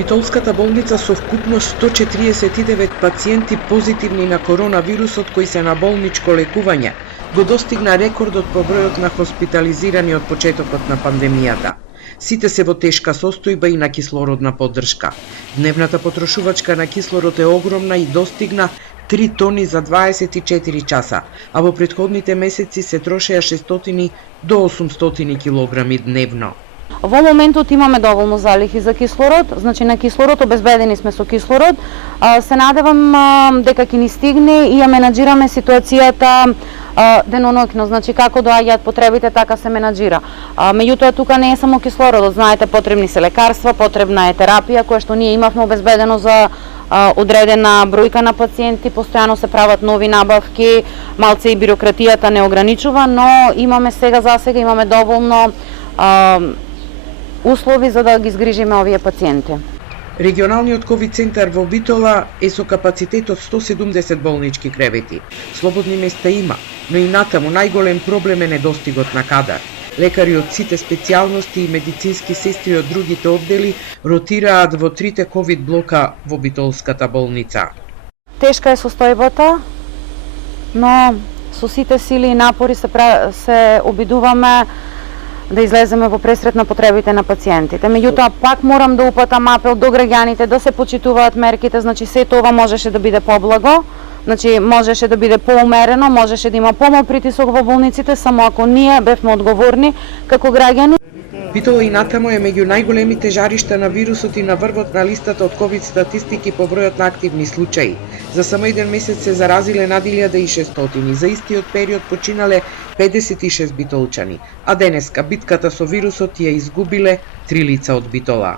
Битолската болница со вкупно 149 пациенти позитивни на коронавирусот кои се на болничко лекување го достигна рекордот по бројот на хоспитализирани од почетокот на пандемијата. Сите се во тешка состојба и на кислородна поддршка. Дневната потрошувачка на кислород е огромна и достигна 3 тони за 24 часа, а во претходните месеци се трошеа 600 до 800 килограми дневно. Во моментот имаме доволно залихи за кислород, значи на кислород обезбедени сме со кислород. Се надевам дека ќе ни стигне и ја менаџираме ситуацијата деноноќно, значи како доаѓаат потребите, така се менаџира. Меѓутоа тука не е само кислородот, знаете, потребни се лекарства, потребна е терапија која што ние имавме обезбедено за одредена бројка на пациенти, постојано се прават нови набавки, малце и бирократијата не ограничува, но имаме сега имаме доволно услови за да ги згрижиме овие пациенти. Регионалниот ковид центар во Битола е со капацитет од 170 болнички кревети. Слободни места има, но и натаму најголем проблем е недостигот на кадар. Лекари од сите специјалности и медицински сестри од другите оддели ротираат во трите ковид блока во Битолската болница. Тешка е состојбата, но со сите сили и напори се обидуваме да излеземе во пресрет на потребите на пациентите. Меѓутоа, пак морам да упатам апел до граѓаните да се почитуваат мерките, значи сето ова можеше да биде поблаго, значи можеше да биде поумерено, можеше да има помал притисок во болниците, само ако ние бевме одговорни како граѓани. Битола и натаму е меѓу најголемите жаришта на вирусот и на врвот на листата од ковид статистики по бројот на активни случаи. За само еден месец се заразиле над 1600, за истиот период починале 56 битолчани, а денеска битката со вирусот ја изгубиле 3 лица од Битола.